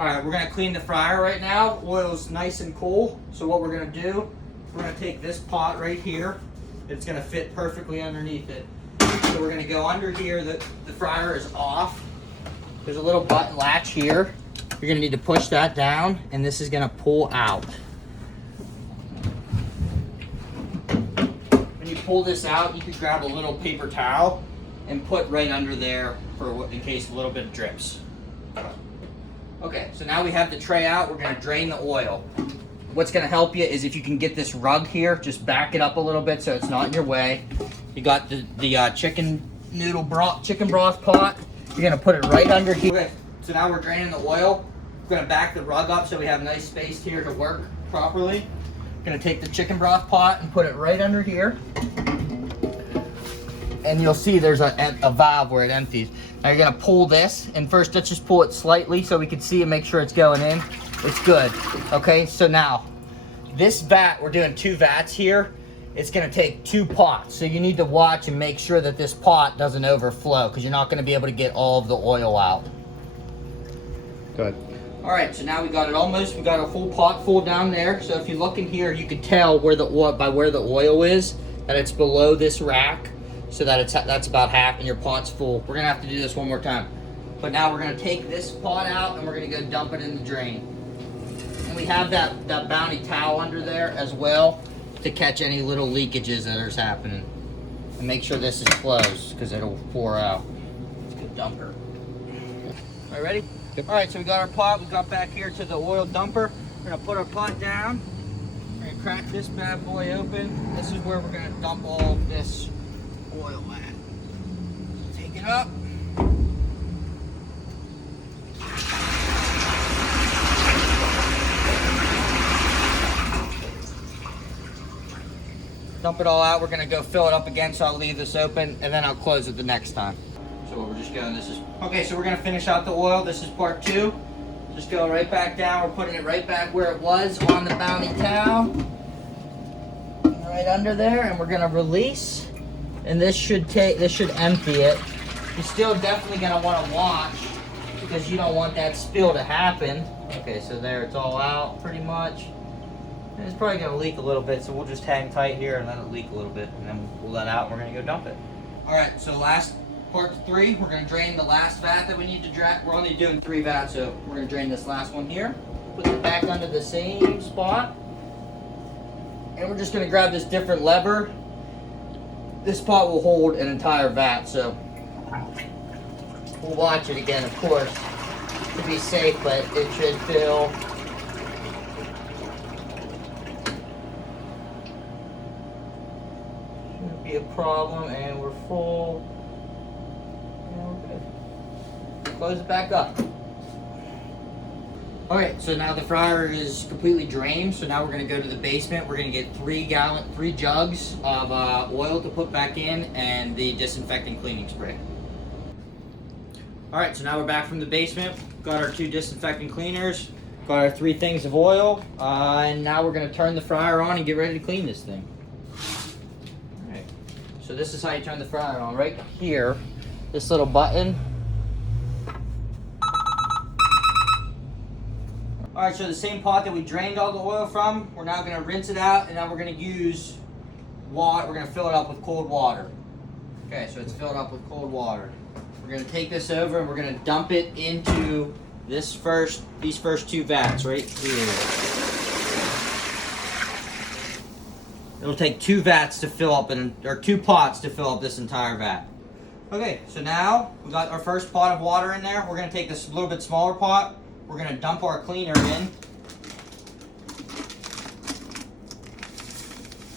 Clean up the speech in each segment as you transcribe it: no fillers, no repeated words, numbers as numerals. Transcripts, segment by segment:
All right, we're gonna clean the fryer right now. Oil's nice and cool. So what we're gonna do, we're gonna take this pot right here. It's gonna fit perfectly underneath it. So we're gonna go under here. The fryer is off. There's a little button latch here. You're gonna need to push that down, and this is gonna pull out. When you pull this out, you can grab a little paper towel and put right under there in case a little bit drips. Okay, so now we have the tray out. We're gonna drain the oil. What's gonna help you is if you can get this rug here, just back it up a little bit so it's not in your way. You got the chicken broth pot. You're gonna put it right under here. Okay, so now we're draining the oil. We're gonna back the rug up so we have nice space here to work properly. We're gonna take the chicken broth pot and put it right under here. And you'll see there's a valve where it empties. Now you're gonna pull this, and first let's just pull it slightly so we can see and make sure it's going in. It's good. Okay, so now this vat, we're doing 2 vats here. It's gonna take 2 pots. So you need to watch and make sure that this pot doesn't overflow because you're not gonna be able to get all of the oil out. Good. All right, so now we got a full pot full down there. So if you look in here, you can tell where the oil, by where the oil is, that it's below this rack. So that's about half and your pot's full. We're gonna have to do this one more time. But now we're gonna take this pot out and we're gonna go dump it in the drain. And we have that Bounty towel under there as well to catch any little leakages that are happening. And make sure this is closed because it'll pour out. Let's go dump her. All right, ready? Yep. All right, so we got our pot. We got back here to the oil dumper. We're gonna put our pot down. We're gonna crack this bad boy open. This is where we're gonna dump all of this oil at. Take it up. Dump it all out. We're gonna go fill it up again, so I'll leave this open and then I'll close it the next time. So we're just going, okay, so we're gonna finish out the oil. This is part 2. Just go right back down. We're putting it right back where it was on the Bounty towel. Right under there, and we're gonna release. And this should empty it. You're still definitely gonna wanna watch because you don't want that spill to happen. Okay, so there, it's all out pretty much. And it's probably gonna leak a little bit, so we'll just hang tight here and let it leak a little bit, and then we'll let out and we're gonna go dump it. All right, so last part 3, we're gonna drain the last vat that we need to drain. We're only doing 3 vats, so we're gonna drain this last one here. Put it back under the same spot. And we're just gonna grab this different lever. This pot will hold an entire vat, so we'll watch it again, of course, to be safe, but it should fill. Shouldn't be a problem, and we're full. And we're good. Close it back up. Okay, so now the fryer is completely drained, so now we're gonna go to the basement. We're gonna get 3 jugs of oil to put back in and the disinfectant cleaning spray. All right, so now we're back from the basement. Got our 2 disinfectant cleaners, got our 3 things of oil, and now we're gonna turn the fryer on and get ready to clean this thing. All right, so this is how you turn the fryer on. Right here, this little button. All right, so the same pot that we drained all the oil from, we're now gonna rinse it out, and now we're gonna use water. We're gonna fill it up with cold water. Okay, so it's filled up with cold water. We're gonna take this over and we're gonna dump it into these first 2 vats right here. It'll take 2 vats to fill up, or 2 pots to fill up this entire vat. Okay, so now we got our first pot of water in there. We're gonna take this little bit smaller pot. We're gonna dump our cleaner in.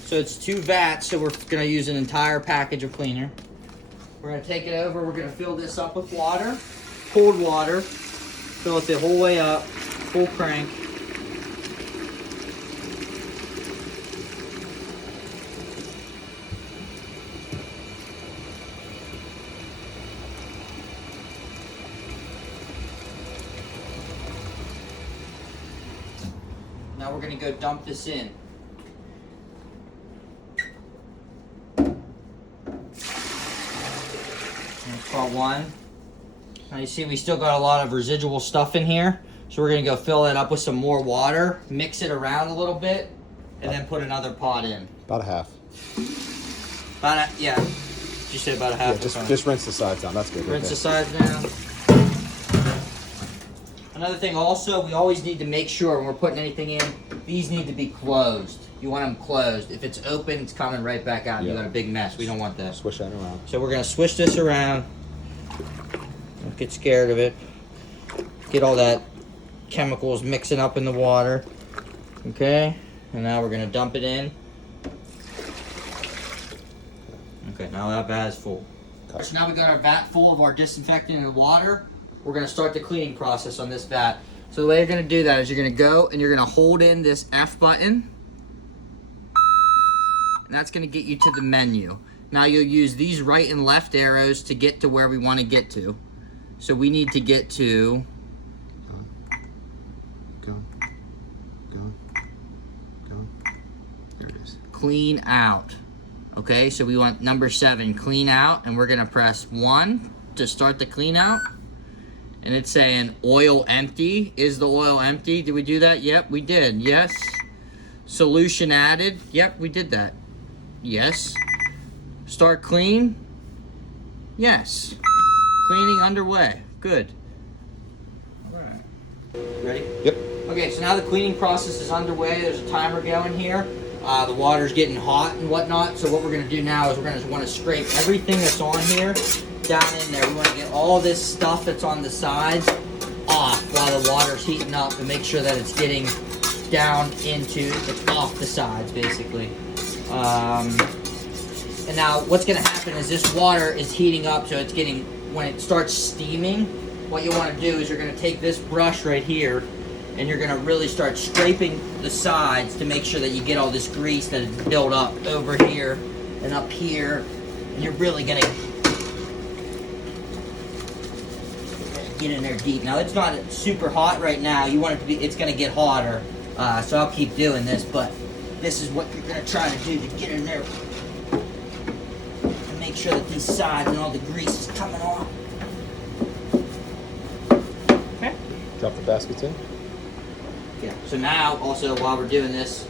So it's 2 vats, so we're gonna use an entire package of cleaner. We're gonna take it over, we're gonna fill this up with water, cold water, fill it the whole way up, full crank. Now we're gonna go dump this in. That's part 1. Now you see we still got a lot of residual stuff in here. So we're gonna go fill it up with some more water, mix it around a little bit, and then put another pot in. About a half. Yeah. Did you say about a half? Yeah, just rinse the sides down. That's good. Rinse Okay. the sides down. Another thing also, we always need to make sure when we're putting anything in, these need to be closed. You want them closed. If it's open, it's coming right back out. You Yeah. got a big mess. We don't want that. Swish that around. So we're gonna swish this around. Don't get scared of it. Get all that chemicals mixing up in the water. Okay, and now we're gonna dump it in. Okay, now that vat is full. So now we got our vat full of our disinfectant and water. We're gonna start the cleaning process on this vat. So the way you're gonna do that is you're gonna go and you're gonna hold in this F button. And that's gonna get you to the menu. Now you'll use these right and left arrows to get to where we wanna get to. So we need to get to, Go. There it is. clean out. Okay, so we want number 7, clean out, and we're gonna press 1 to start the clean out. And it's saying oil empty. Is the oil empty? Did we do that? Yep, we did. Yes. Solution added. Yep, we did that. Yes. Start clean. Yes. Cleaning underway. Good. All right. Ready? Yep. Okay, so now the cleaning process is underway. There's a timer going here. The water's getting hot and whatnot. So what we're gonna do now is we're gonna want to scrape everything that's on here down in there. We want to get all this stuff that's on the sides off while the water's heating up and make sure that it's getting down into off the sides, basically. And now what's gonna happen is this water is heating up, so it's getting, when it starts steaming, what you want to do is you're gonna take this brush right here and you're gonna really start scraping the sides to make sure that you get all this grease that is built up over here and up here, and you're really gonna get in there deep. Now it's not super hot right now. You want it to be, it's gonna get hotter. So I'll keep doing this, but this is what you're gonna try to do to get in there and make sure that these sides and all the grease is coming off. Okay. Drop the baskets in. Yeah. So now, also while we're doing this,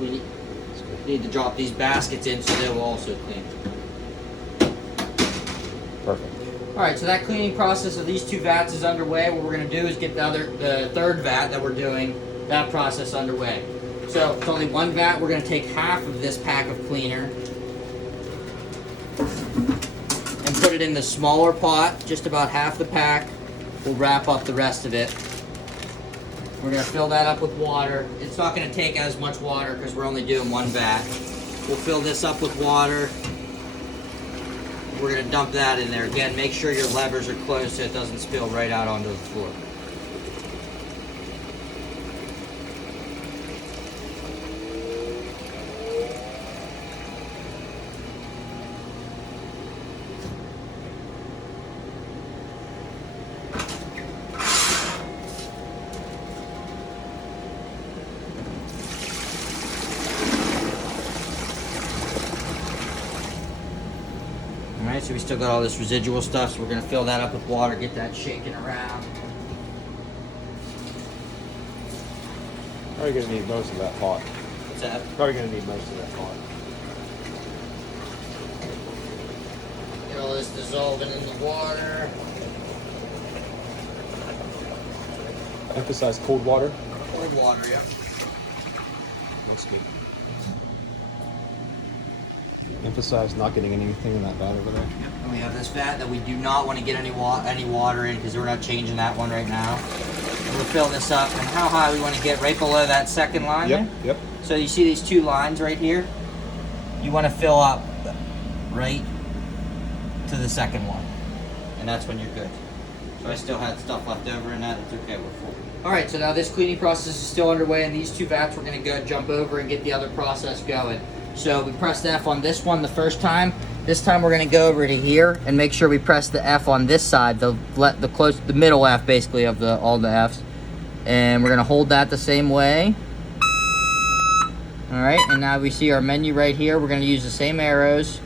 we need to drop these baskets in so they will also clean. Perfect. All right, so that cleaning process of these 2 vats is underway. What we're gonna do is get the third vat that we're doing, that process underway. So it's only 1 vat. We're gonna take half of this pack of cleaner and put it in the smaller pot, just about half the pack. We'll wrap up the rest of it. We're gonna fill that up with water. It's not gonna take as much water because we're only doing 1 vat. We'll fill this up with water. We're gonna dump that in there. Again, make sure your levers are closed so it doesn't spill right out onto the floor. Alright, so we still got all this residual stuff, so we're gonna fill that up with water, get that shaking around. Probably gonna need most of that pot. What's that? Probably gonna need most of that pot. Get all this dissolving in the water. Emphasize cold water. Cold water, yep. That's good. Emphasize not getting anything in that vat over there. And we have this vat that we do not want to get any water in because we're not changing that one right now. We'll fill this up, and how high we want to get right below that second line Yep, there. yep. So you see these 2 lines right here? You want to fill up right to the second one. And that's when you're good. So I still had stuff left over in that. It's okay, we're full. Alright, so now this cleaning process is still underway, and these 2 vats we're going to go jump over and get the other process going. So we pressed F on this one the first time. This time we're going to go over to here and make sure we press the F on this side, the middle F basically of all the Fs. And we're going to hold that the same way. Alright, and now we see our menu right here. We're going to use the same arrows,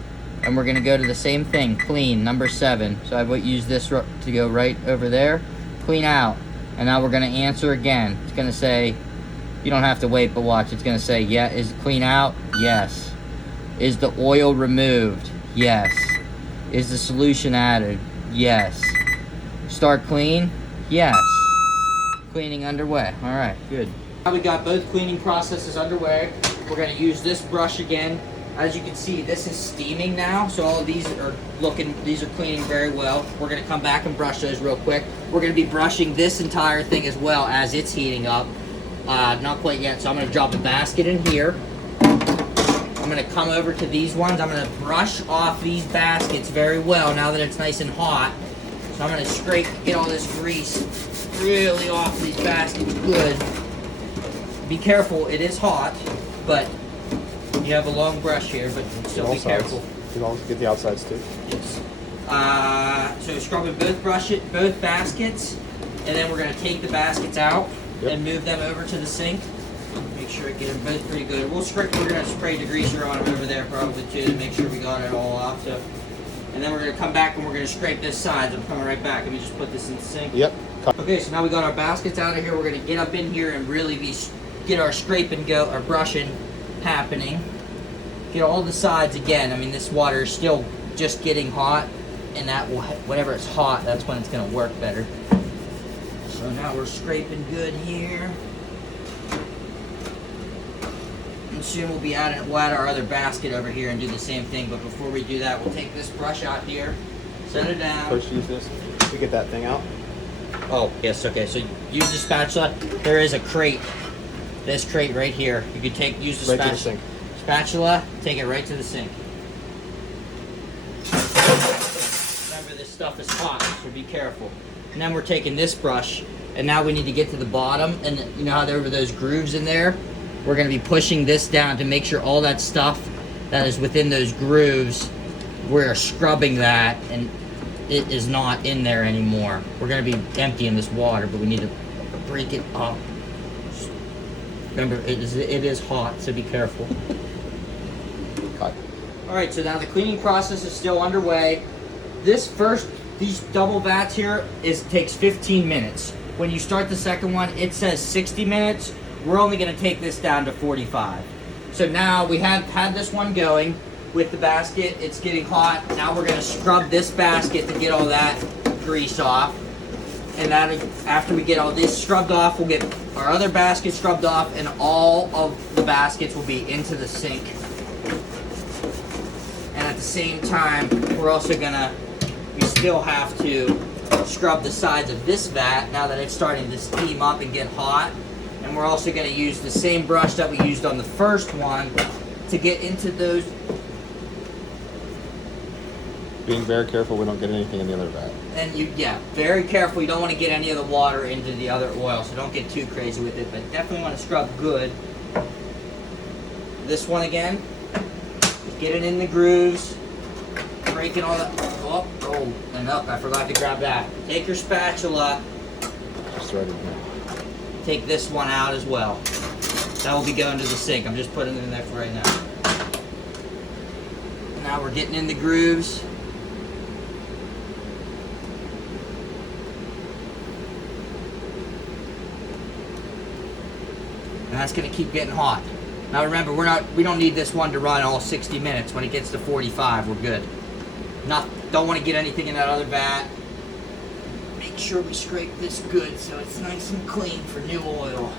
and we're going to go to the same thing, clean, number 7. So I would use this to go right over there, clean out. And now we're gonna answer again. It's gonna say, you don't have to wait, but watch. It's gonna say, yeah, is it clean out? Yes. Is the oil removed? Yes. Is the solution added? Yes. Start clean? Yes. Cleaning underway. All right, good. Now we got both cleaning processes underway. We're gonna use this brush again. As you can see, this is steaming now, so all of these are cleaning very well. We're gonna come back and brush those real quick. We're gonna be brushing this entire thing as well as it's heating up. Not quite yet, so I'm gonna drop a basket in here. I'm gonna come over to these ones. I'm gonna brush off these baskets very well now that it's nice and hot. So I'm gonna scrape, get all this grease really off these baskets good. Be careful, it is hot, but you have a long brush here, but still be careful. You always get the outsides too. Yes. So scrubbing both baskets, and then we're gonna take the baskets out and move them over to the sink. Make sure I get them both pretty good. We're gonna spray degreaser on them over there probably too to make sure we got it all off. So, and then we're gonna come back and we're gonna scrape this side. I'm coming right back. Let me just put this in the sink. Yep. Okay, so now we got our baskets out of here. We're gonna get up in here and really get our scrape and go, our brushing happening. Get all the sides again. I mean, this water is still just getting hot, and that will, whenever it's hot, that's when it's gonna work better. So now we're scraping good here. And soon we'll add our other basket over here and do the same thing. But before we do that, we'll take this brush out here, set it down. First use this to get that thing out. Oh, yes, okay. So use the spatula. There is a crate. This crate right here. You could use the right to the sink. Spatula, take it right to the sink. Remember, this stuff is hot, so be careful. And then we're taking this brush, and now we need to get to the bottom, and you know how there were those grooves in there? We're going to be pushing this down to make sure all that stuff that is within those grooves, we're scrubbing that, and it is not in there anymore. We're going to be emptying this water, but we need to break it up. Remember, it is hot, so be careful. Cut. Alright, so now the cleaning process is still underway. These double vats here takes 15 minutes. When you start the second one, it says 60 minutes. We're only going to take this down to 45. So now we have had this one going with the basket. It's getting hot. Now we're going to scrub this basket to get all that grease off. And after we get all this scrubbed off, we'll get our other basket scrubbed off, and all of the baskets will be into the sink. And at the same time, we still have to scrub the sides of this vat now that it's starting to steam up and get hot. And we're also going to use the same brush that we used on the first one to get into those. Being very careful we don't get anything in the other vat. And very careful. You don't want to get any of the water into the other oil, so don't get too crazy with it, but definitely want to scrub good. This one again, get it in the grooves, breaking all that. Oh, and up, I forgot to grab that. Take your spatula, Just right in here. take this one out as well. That will be going to the sink. I'm just putting it in there for right now. Now we're getting in the grooves. And that's going to keep getting hot. Now remember, we don't need this one to run all 60 minutes. When it gets to 45, we're good. Don't want to get anything in that other vat. Make sure we scrape this good so it's nice and clean for new oil.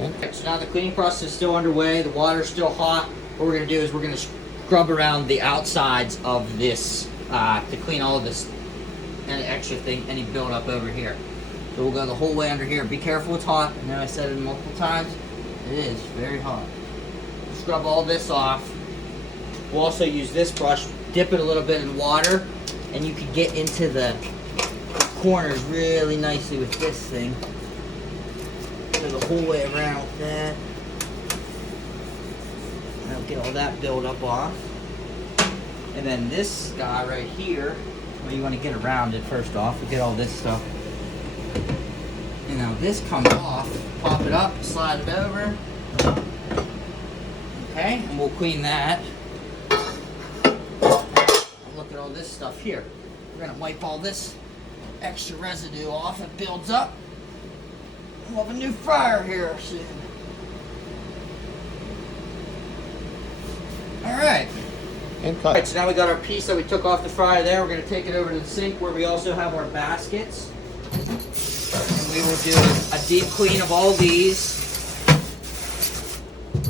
Okay, so now the cleaning process is still underway. The water's still hot. What we're going to do is we're going to scrub around the outsides of this to clean all of this any extra thing, any buildup over here. So we'll go the whole way under here. Be careful, it's hot. I know I said it multiple times. It is very hot. Scrub all this off. We'll also use this brush, dip it a little bit in water, and you can get into the corners really nicely with this thing. Go the whole way around with that. That'll get all that buildup off. And then this guy right here, well, you want to get around it first off. We get all this stuff. And now this comes off. Pop it up, slide it over. Okay, and we'll clean that. Look at all this stuff here. We're gonna wipe all this extra residue off. It builds up. We'll have a new fryer here soon. Alright. And cut. Alright, so now we got our piece that we took off the fryer there. We're going to take it over to the sink where we also have our baskets. And we will do a deep clean of all these.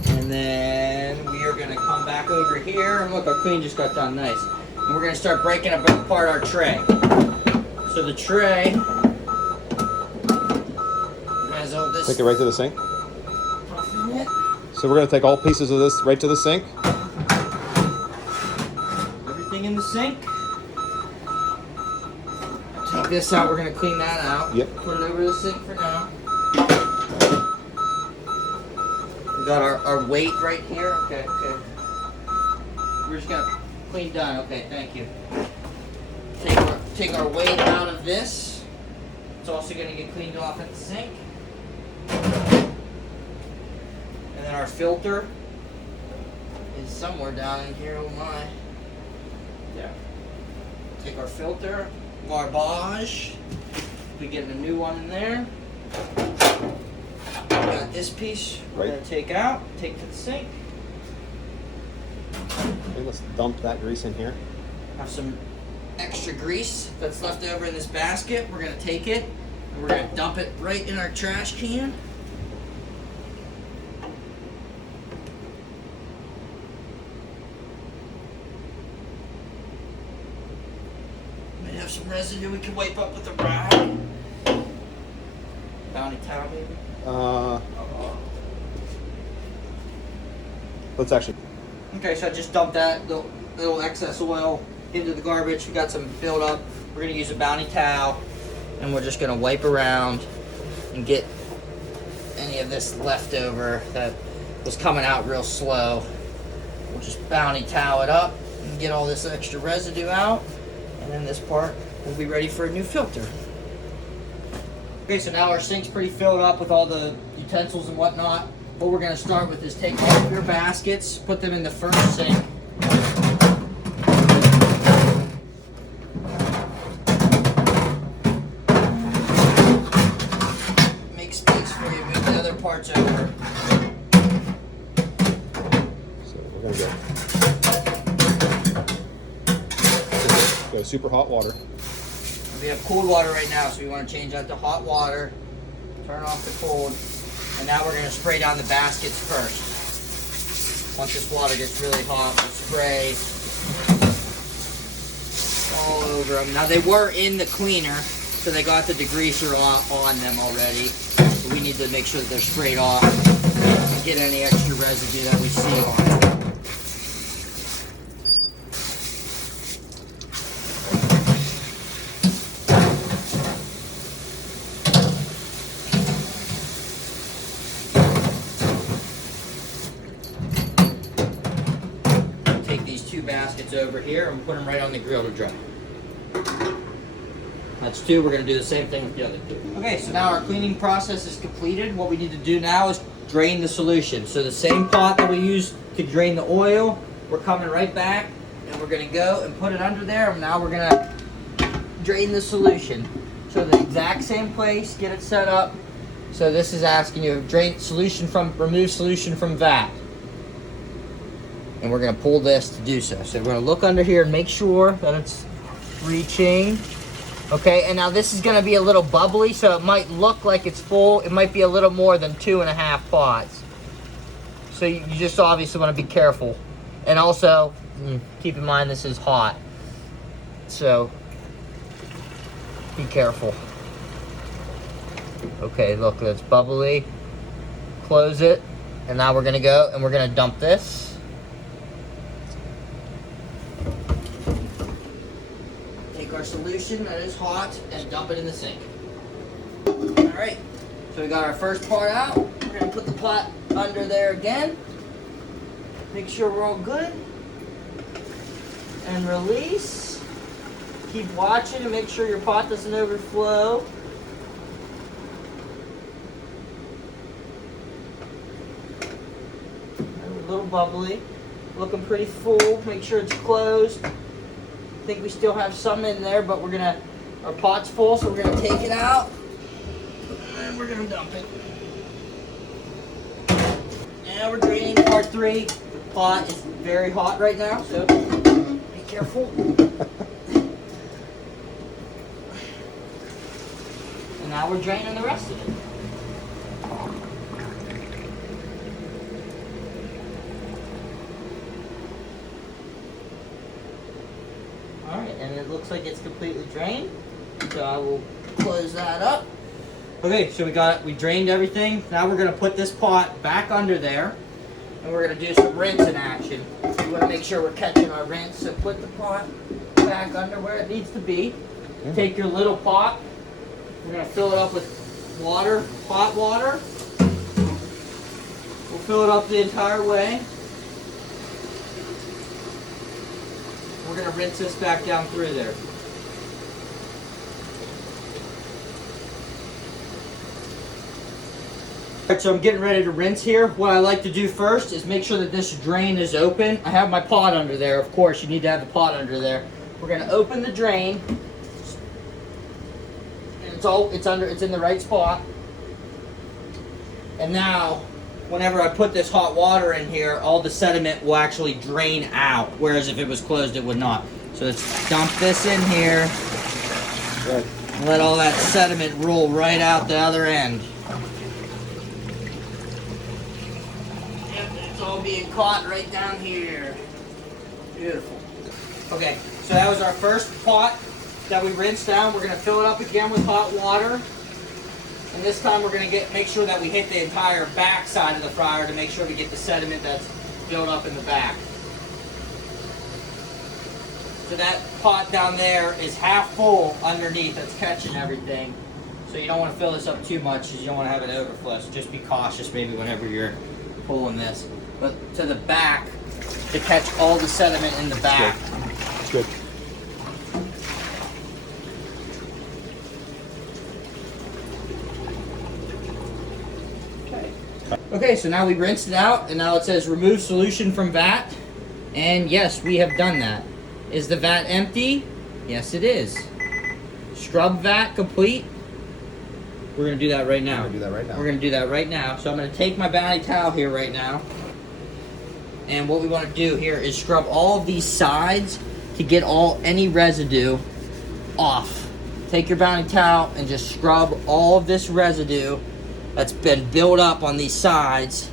And then we are going to come back over here. And look, our clean just got done nice. And we're going to start breaking apart our tray. So the tray has all this Take it right to the sink. stuff in it. So we're gonna take all pieces of this right to the sink. Everything in the sink. Take this out. We're going to clean that out. Yep. Put it over the sink for now. We got our weight right here. Okay. We're just gonna clean done. Okay, thank you. Take our weight out of this. It's also gonna get cleaned off at the sink. And then our filter is somewhere down in here. Oh my. There. Take our filter, garbage. We get a new one in there. Got this piece we're Right. gonna take out, take to the sink. Okay, let's dump that grease in here. Have some extra grease that's left over in this basket. We're gonna take it and we're gonna dump it right in our trash can. Might have some residue we can wipe up with a rag. Bounty towel, maybe. Let's actually. Okay, so I just dumped that little excess oil into the garbage. We got some build up. We're gonna use a Bounty towel, and we're just gonna wipe around and get any of this leftover that was coming out real slow. We'll just Bounty towel it up and get all this extra residue out, and then this part will be ready for a new filter. Okay, so now our sink's pretty filled up with all the utensils and whatnot. What we're going to start with is take all of your baskets, put them in the first sink. Make space for you, move the other parts over. So we're gonna go super hot water. We have cold water right now, so we want to change that to hot water. Turn off the cold. And now we're going to spray down the baskets first. Once this water gets really hot, we'll spray all over them. Now they were in the cleaner, so they got the degreaser on them already. So we need to make sure that they're sprayed off and get any extra residue that we see on it. Baskets over here and put them right on the grill to dry. That's two. We're going to do the same thing with the other two. Okay, so now our cleaning process is completed. What we need to do now is drain the solution. So the same pot that we used to drain the oil, we're coming right back and we're going to go and put it under there, and now we're going to drain the solution. So the exact same place, get it set up. So this is asking you remove solution from vat. And we're going to pull this to do so. So we're going to look under here and make sure that it's reaching. Okay, and now this is going to be a little bubbly, so it might look like it's full. It might be a little more than 2.5 pots. So you just obviously want to be careful. And also, keep in mind this is hot. So, be careful. Okay, look, that's bubbly. Close it. And now we're going to go and we're going to dump this. Our solution that is hot and dump it in the sink. Alright, so we got our first part out. We're going to put the pot under there again. Make sure we're all good. And release. Keep watching and make sure your pot doesn't overflow. A little bubbly. Looking pretty full. Make sure it's closed. I think we still have some in there, but our pot's full, so we're gonna take it out. then we're gonna dump it. Now we're draining part 3. The pot is very hot right now, so be careful. And now we're draining the rest of it. Alright, and it looks like it's completely drained. So I will close that up. Okay, so we drained everything. Now we're gonna put this pot back under there, and we're gonna do some rinsing action. We wanna make sure we're catching our rinse, so put the pot back under where it needs to be. Take your little pot. We're gonna fill it up with water, hot water. We'll fill it up the entire way. We're gonna rinse this back down through there. Alright, so I'm getting ready to rinse here. What I like to do first is make sure that this drain is open. I have my pot under there, of course. You need to have the pot under there. We're gonna open the drain. And it's in the right spot. And now, whenever I put this hot water in here, all the sediment will actually drain out. Whereas if it was closed, it would not. So let's dump this in here. Good. And let all that sediment roll right out the other end. Yep, it's all being caught right down here. Beautiful. Okay, so that was our first pot that we rinsed down. We're gonna fill it up again with hot water. And this time we're gonna make sure that we hit the entire back side of the fryer to make sure we get the sediment that's built up in the back. So that pot down there is half full underneath, that's catching everything. So you don't want to fill this up too much because you don't want to have it overflow. So just be cautious maybe whenever you're pulling this. But to the back, to catch all the sediment in the back. It's good. Okay, so now we rinsed it out, and now it says remove solution from vat. And yes, we have done that. Is the vat empty? Yes, it is. Scrub vat complete. We're gonna do that right now. We're gonna do that right now. We're gonna do that right now. So I'm gonna take my bounty towel here right now. And what we wanna do here is scrub all of these sides to get any residue off. Take your bounty towel and just scrub all of this residue that's been built up on these sides,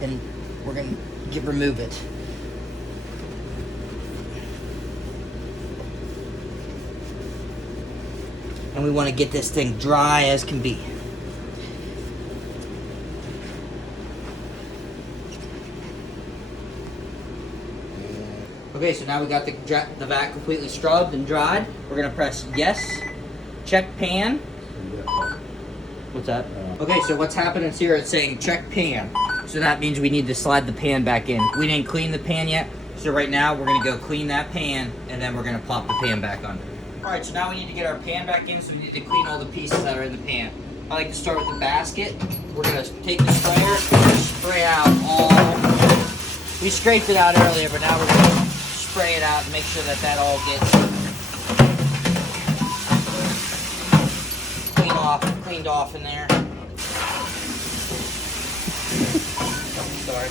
and we're gonna remove it. And we want to get this thing dry as can be. Okay, so now we got the vat completely scrubbed and dried. We're gonna press yes, check pan. What's that? Okay, so what's happening here, it's saying check pan. So that means we need to slide the pan back in. We didn't clean the pan yet, so right now we're gonna go clean that pan, and then we're gonna plop the pan back under. All right, so now we need to get our pan back in, so we need to clean all the pieces that are in the pan. I like to start with the basket. We're gonna take the sprayer and spray out all. We scraped it out earlier, but now we're gonna spray it out and make sure that that all gets cleaned off in there. Sorry.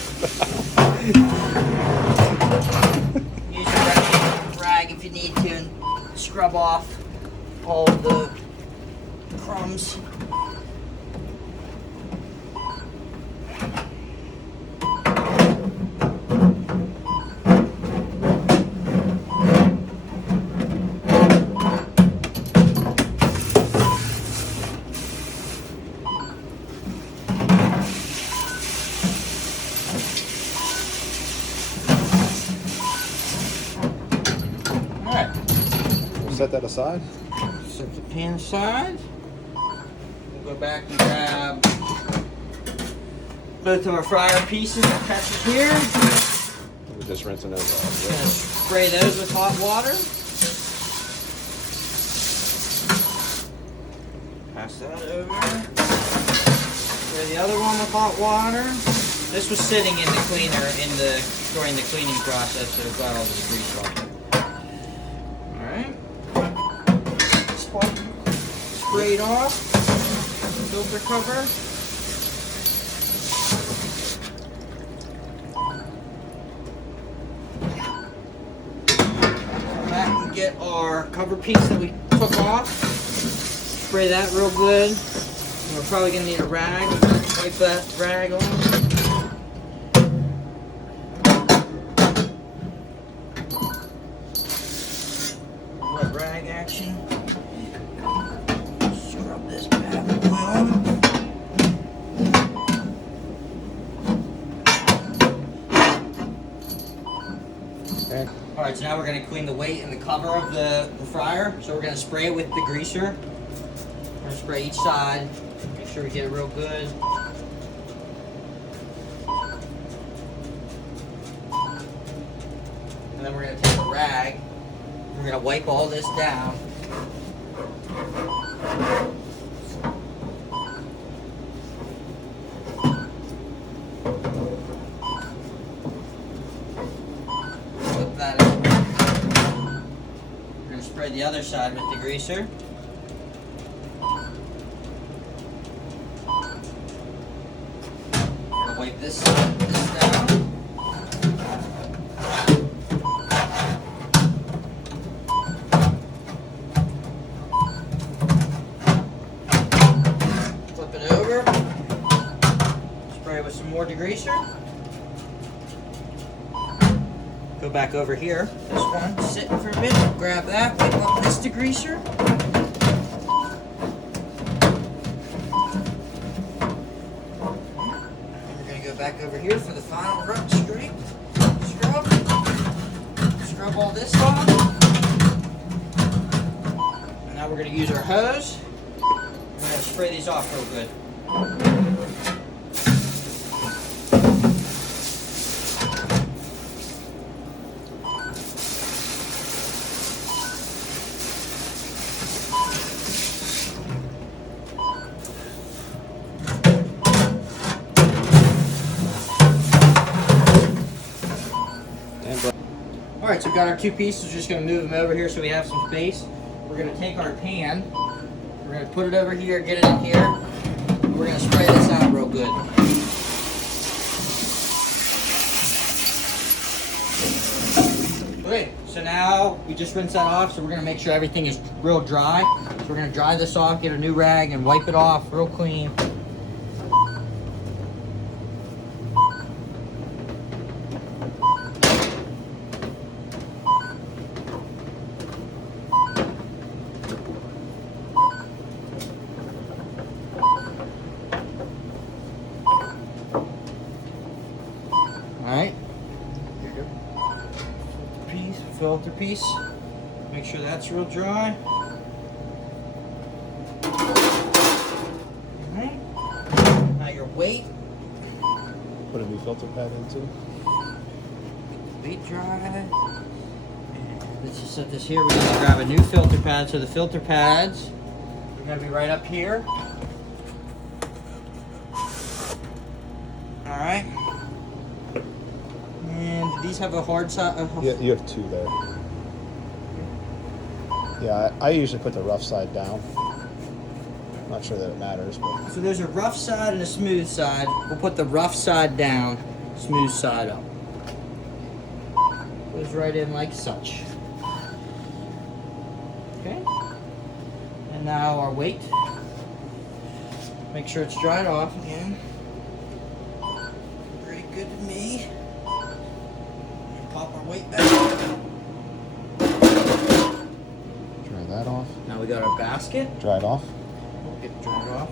Use your rag if you need to and scrub off all the crumbs. Set that aside. Set the pan aside. We'll go back and grab both of our fryer pieces and catch it here. We're just rinsing those off. Gonna spray those with hot water. Pass that over. Spray the other one with hot water. This was sitting in the cleaner during the cleaning process, so it got all the grease off. Alright. Sprayed off. Go filter cover. Come back and get our cover piece that we took off. Spray that real good. And we're probably gonna need a rag. Wipe that rag off. Wet rag action. Scrub this bad boy on. Okay. Alright, so now we're going to clean the weight and the cover of the fryer. So we're going to spray it with the greaser. We're going to spray each side. Make sure we get it real good. And then we're going to take a rag. We're going to wipe all this down. Flip that up. We're going to spray the other side with the greaser. We're going to wipe this side with this down. Flip it over. Spray with some more degreaser. Go back over here. This one, sitting for a bit. Grab that, wipe up this degreaser. And we're gonna go back over here for the final scrape. Scrub. Scrub all this off. And now we're gonna use our hose. We're gonna spray these off real good. Alright, so we've got our two pieces. We're just going to move them over here so we have some space. We're going to take our pan. We're going to put it over here, get it in here. We're going to spray this out real good. Okay, so now we just rinsed that off, so we're going to make sure everything is real dry. So we're going to dry this off, get a new rag, and wipe it off real clean. Alright. You're good. Filter piece. Make sure that's real dry. Alright. Now your weight. Put a new filter pad in too. Weight dry. Let's just set this here. We're gonna grab a new filter pad. So the filter pads are gonna be right up here. Alright. And do these have a hard side? Yeah, you have two there. Yeah, I usually put the rough side down. Not sure that it matters, but So there's a rough side and a smooth side. We'll put the rough side down, smooth side up. Goes right in like such. Okay. And now our weight. Make sure it's dried off again. Pretty good to me. And pop our weight back. dry that off. Now we got our basket. Dry it off. We'll get it dried off.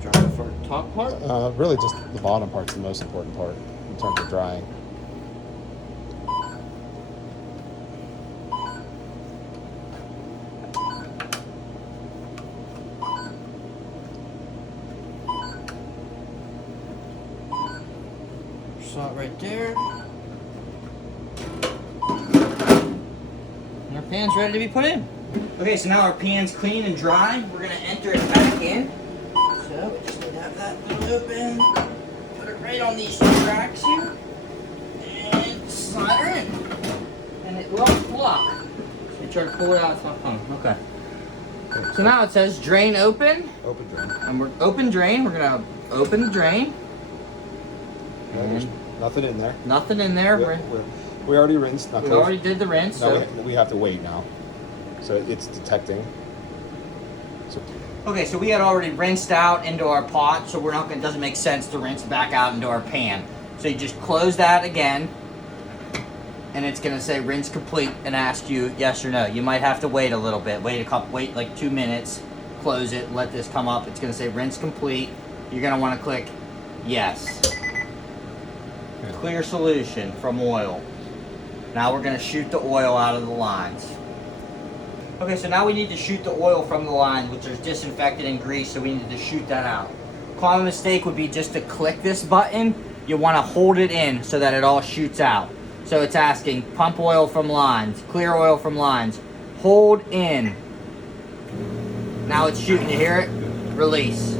Dry for the top part. Really just the bottom part's the most important part in terms of drying. Saw it right there. pan's ready to be put in. Okay, so now our pan's clean and dry. We're gonna enter it back in. So we just need to have that little open. Put it right on these tracks here. And slide her in. And it won't block. So you try to pull it out, it's not coming. Okay. So now it says drain open. Open drain. And we're open drain. We're gonna open the drain. There's nothing in there. Nothing in there. We already rinsed. We already did the rinse. Now So. we have to wait now. So it's detecting. So Okay, so we had already rinsed out into our pot, so we're not gonna, doesn't make sense to rinse back out into our pan. So you just close that again, and it's gonna say rinse complete and ask you yes or no. You might have to wait a little bit. Wait like 2 minutes. Close it. Let this come up. It's gonna say rinse complete. You're gonna want to click yes. Clear solution from oil. Now we're gonna shoot the oil out of the lines. Okay, so now we need to shoot the oil from the line, which is disinfected and grease, so we need to shoot that out. Common mistake would be just to click this button. You want to hold it in so that it all shoots out. So it's asking pump oil from lines, clear oil from lines. Hold in. Now it's shooting. You hear it? Release.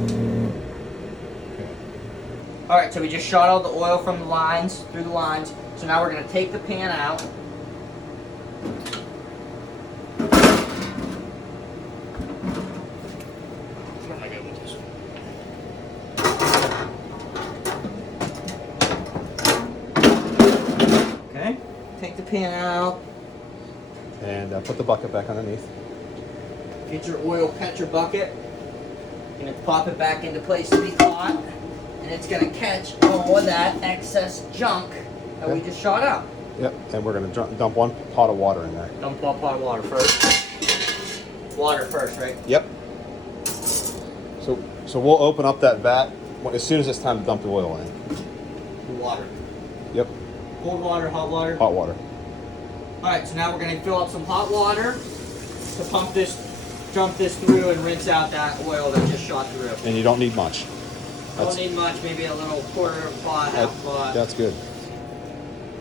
All right, so we just shot all the oil from the lines, through the lines. So now we're gonna take the pan out. Okay, take the pan out. and put the bucket back underneath. Get your oil catcher bucket. You're gonna pop it back into place to be hot, and it's gonna catch all of that excess junk that we just shot out. Yep, and we're gonna dump one pot of water in there. Dump one pot of water first. Water first, right? Yep. So we'll open up that vat as soon as it's time to dump the oil in. Water. Yep. Cold water, hot water? Hot water. Alright, so now we're gonna fill up some hot water to dump this through and rinse out that oil that just shot through. And you don't need much. Don't need much, maybe a little quarter of a pot, half a pot. That's good.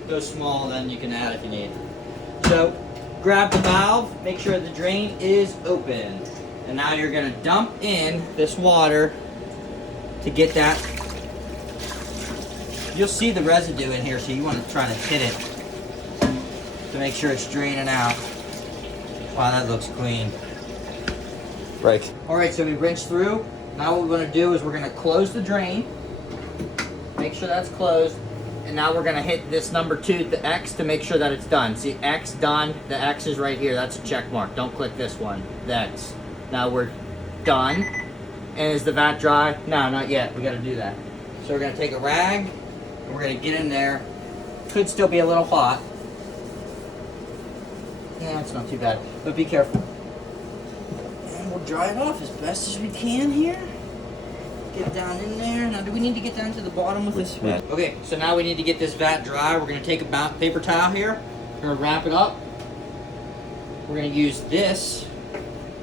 Go small, then you can add if you need. So, grab the valve, make sure the drain is open. And now you're gonna dump in this water to get that. You'll see the residue in here, so you want to try to hit it to make sure it's draining out. Wow, that looks clean. Right. Alright, so we rinsed through. Now what we're gonna do is we're gonna close the drain. Make sure that's closed. And now we're gonna hit this number 2, the X, to make sure that it's done. See, X done, the X is right here, that's a check mark. Don't click this one, the X. Now we're done. And is the vat dry? No, not yet, we gotta do that. So we're gonna take a rag, and we're gonna get in there. Could still be a little hot. Yeah, it's not too bad, but be careful. And we'll dry it off as best as we can here. Get down in there. Now, do we need to get down to the bottom with this vat? Okay, so now we need to get this vat dry. We're going to take a paper towel here. We're going to wrap it up. We're going to use this.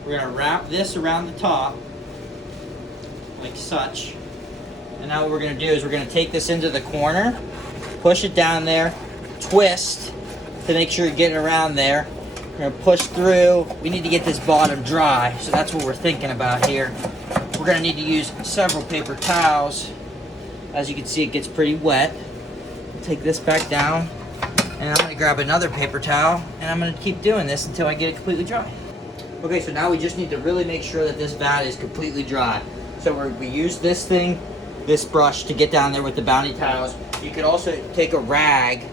We're going to wrap this around the top, like such. And now what we're going to do is we're going to take this into the corner, push it down there, twist to make sure you're getting around there. We're going to push through. We need to get this bottom dry, so that's what we're thinking about here. We're going to need to use several paper towels. As you can see, it gets pretty wet. Take this back down, and I'm going to grab another paper towel, and I'm going to keep doing this until I get it completely dry. Okay, so now we just need to really make sure that this vat is completely dry. So we use this thing, this brush, to get down there with the Bounty towels. You could also take a rag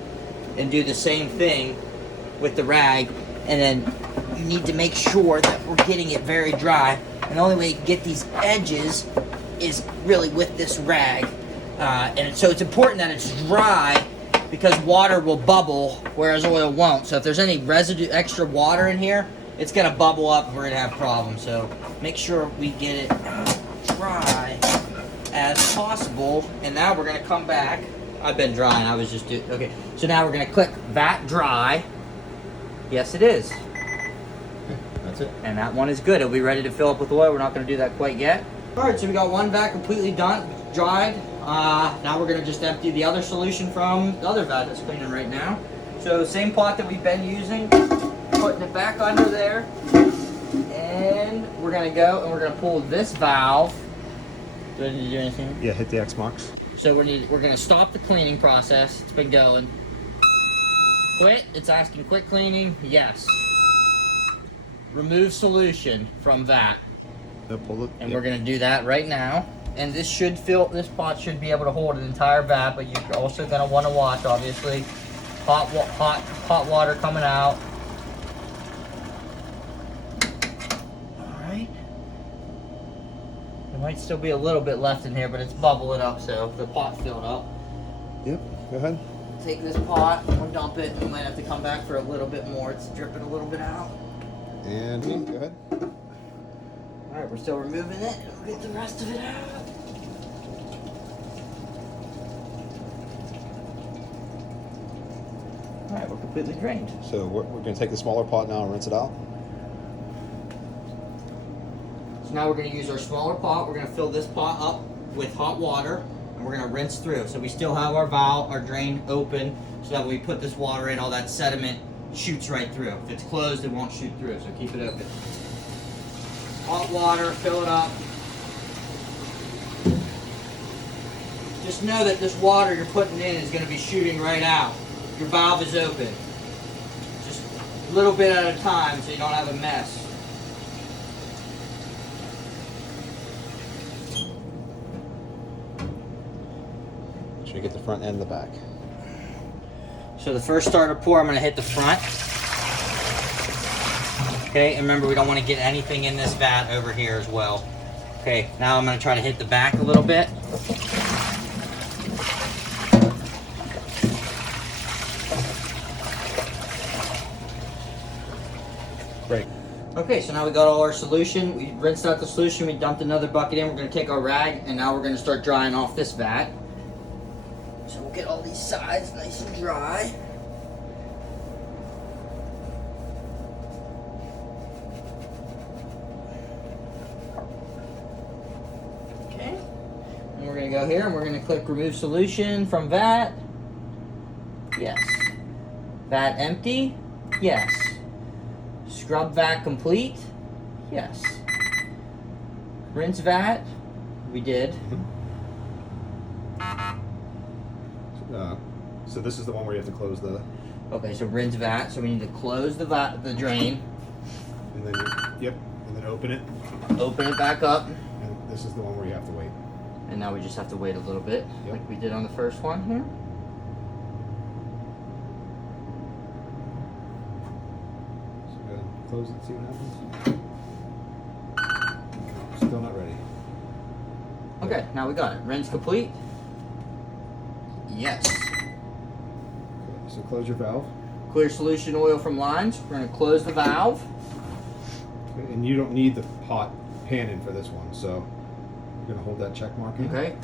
and do the same thing with the rag, and then you need to make sure that we're getting it very dry. And the only way you can get these edges is really with this rag. So it's important that it's dry because water will bubble, whereas oil won't. So if there's any residue, extra water in here, it's gonna bubble up and we're gonna have problems. So make sure we get it dry as possible. And now we're gonna come back. I've been drying, I was just doing, okay. So now we're gonna click vat dry. Yes, it is. That's it. And that one is good. It'll be ready to fill up with oil. We're not going to do that quite yet. Alright, so we got one vat completely done, dried. Now we're going to just empty the other solution from the other vat that's cleaning right now. So same pot that we've been using, putting it back back under there. And we're gonna go and we're gonna pull this valve. Do I need to do anything? Yeah, hit the X marks. So we're gonna stop the cleaning process. It's been going. Quit. It's asking quit cleaning. Yes. Remove solution from that. Pull it. And we're gonna do that right now. And this should fill. This pot should be able to hold an entire vat. But you're also gonna want to watch, obviously, hot water coming out. All right. There might still be a little bit left in here, but it's bubbling up, so the pot filled up. Yep. Go ahead. Take this pot, we'll dump it, and we might have to come back for a little bit more. It's dripping a little bit out. And go ahead. Alright, we're still removing it, and we'll get the rest of it out. Alright, we're completely drained. So we're going to take the smaller pot now and rinse it out. So now we're going to use our smaller pot. We're going to fill this pot up with hot water, and we're going to rinse through. So we still have our valve, our drain open, so that when we put this water in, all that sediment shoots right through. If it's closed, it won't shoot through, so keep it open. Hot water, fill it up. Just know that this water you're putting in is going to be shooting right out. Your valve is open. Just a little bit at a time so you don't have a mess. Make sure you get the front and the back. So the first start of pour, I'm going to hit the front. Okay, and remember we don't want to get anything in this vat over here as well. Okay, now I'm going to try to hit the back a little bit. Great. Okay, so now we got all our solution. We rinsed out the solution, we dumped another bucket in. We're going to take our rag, and now we're going to start drying off this vat. So we'll get all these sides nice and dry. Okay, and we're going to go here and we're going to click remove solution from vat. Yes. Vat empty. Yes. Scrub vat complete. Yes. Rinse vat. We did. So this is the one where you have to close the. Okay, so rinse vat. So we need to close the vat, the drain. And then yep, and then open it. Open it back up. And this is the one where you have to wait. And now we just have to wait a little bit, Yep. like we did on the first one here. So go ahead and close it, see what happens. Still not ready. Okay, now we got it. Rinse complete. Yes. So close your valve. Clear solution oil from lines. We're going to close the valve. Okay, and you don't need the pot pan in for this one, so you're gonna hold that check mark in. Okay.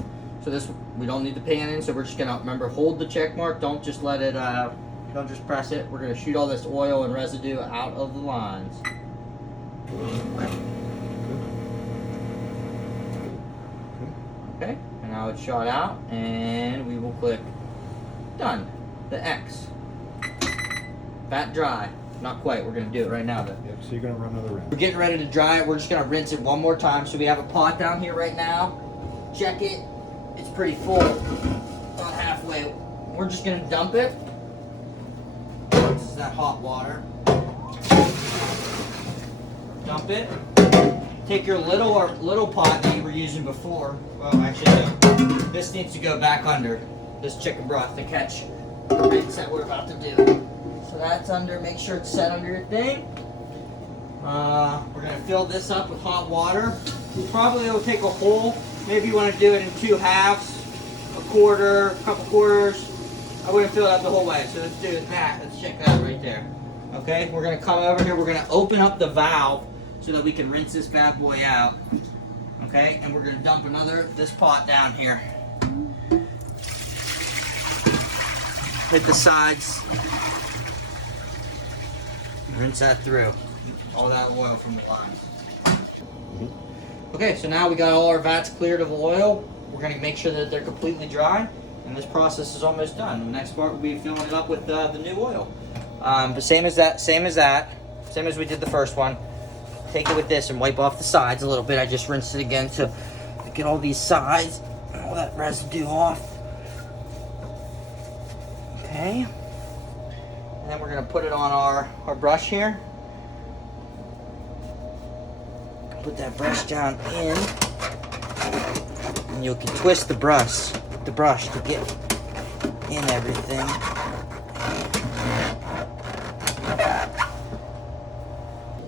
So this, we don't need the pan in, so we're just going to, remember, hold the check mark. Don't just let it, don't just press it. We're going to shoot all this oil and residue out of the lines. Okay, and now it's shot out, and we will click done. The X. Vat dry. Not quite. We're going to do it right now, though. Yep, so you're gonna run another We're round. getting ready to dry it. We're just going to rinse it one more time. So we have a pot down here right now. Check it. It's pretty full. About halfway. We're just going to dump it. This is that hot water. Dump it. Take your little pot that you were using before. Well, actually, no. This needs to go back under this chicken broth to catch the rinse that we're about to do. So that's under. Make sure it's set under your thing. We're gonna fill this up with hot water. We probably will take a whole. Maybe you want to do it in 2 halves, a quarter, a couple quarters. I wouldn't fill it up the whole way. So let's do that. Let's check that right there. Okay, we're gonna come over here. We're gonna open up the valve so that we can rinse this bad boy out. Okay, and we're gonna dump this pot down here. Hit the sides. Rinse that through. All that oil from the lines. Okay, so now we got all our vats cleared of oil. We're gonna make sure that they're completely dry, and this process is almost done. The next part will be filling it up with the new oil. The same as that, same as we did the first one. Take it with this and wipe off the sides a little bit. I just rinsed it again to get all these sides, all that residue off. Okay. And then we're gonna put it on our brush here. Put that brush down in, and you can twist the brush to get in everything.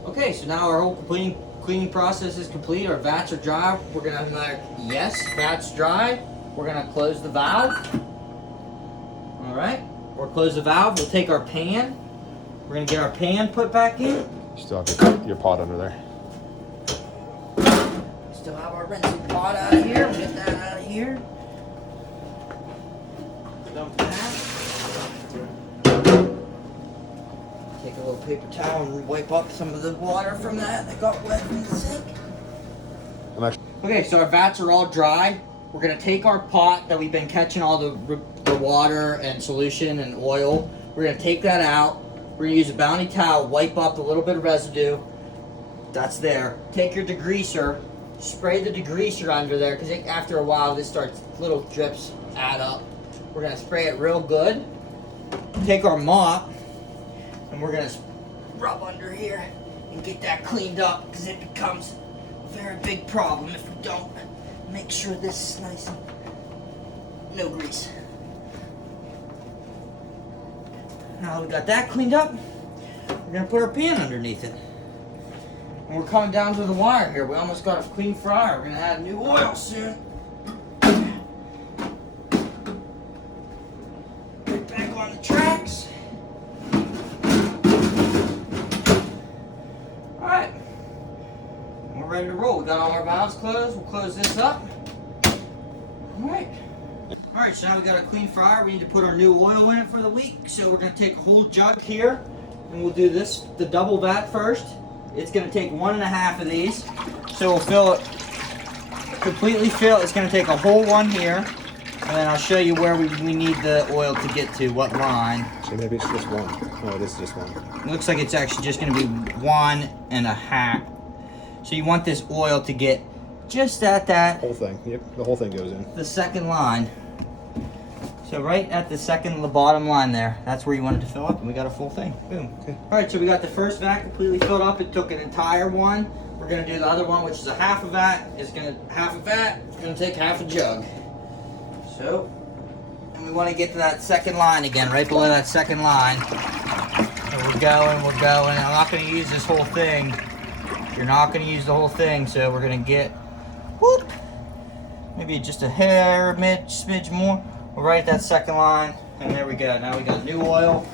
Okay, so now our whole cleaning process is complete. Our vats are dry. We're gonna like, yes, vats dry. We're gonna close the valve. All right, we'll close the valve. We'll take our pan. We're gonna get our pan put back in. Still have your pot under there. Still have our rinsing pot out of here. We'll get that out of here. Dump that. Take a little paper towel and wipe up some of the water from that got wet in the sink. Okay, so our vats are all dry. We're gonna take our pot that we've been catching all the water and solution and oil. We're gonna take that out. We're gonna use a Bounty towel, wipe up a little bit of residue. That's there. Take your degreaser, spray the degreaser under there, because after a while this starts, little drips add up. We're gonna spray it real good. Take our mop, and we're gonna rub under here and get that cleaned up, because it becomes a very big problem if we don't make sure this is nice and no grease. Now we got that cleaned up, we're gonna put our pan underneath it. And we're coming down to the wire here. We almost got a clean fryer. We're gonna add new oil soon. Get back on the tracks. Alright. We're ready to roll. We got all our valves closed. We'll close this up. Alright. Alright, so now we got a clean fryer. We need to put our new oil in it for the week. So we're going to take a whole jug here. And we'll do this, the double vat first. It's going to take 1.5 of these. So we'll fill it, completely fill. It's going to take a whole one here. And then I'll show you where we need the oil to get to, what line. So maybe it's just one. Oh, this is just one. It looks like it's actually just going to be 1.5. So you want this oil to get just at that. Whole thing. Yep, the whole thing goes in. The second line. So right at the bottom line there, that's where you want it to fill up, and we got a full thing. Boom. Okay. All right, so we got the first vat completely filled up. It took an entire one. We're gonna do the other one, which is a half a vat. It's gonna take half a jug. So, and we want to get to that second line again, right below that second line. So we're going. I'm not gonna use this whole thing. You're not gonna use the whole thing, so we're gonna get, whoop, maybe just a hair, smidge more. We're right at that second line, and there we go. Now we got new oil.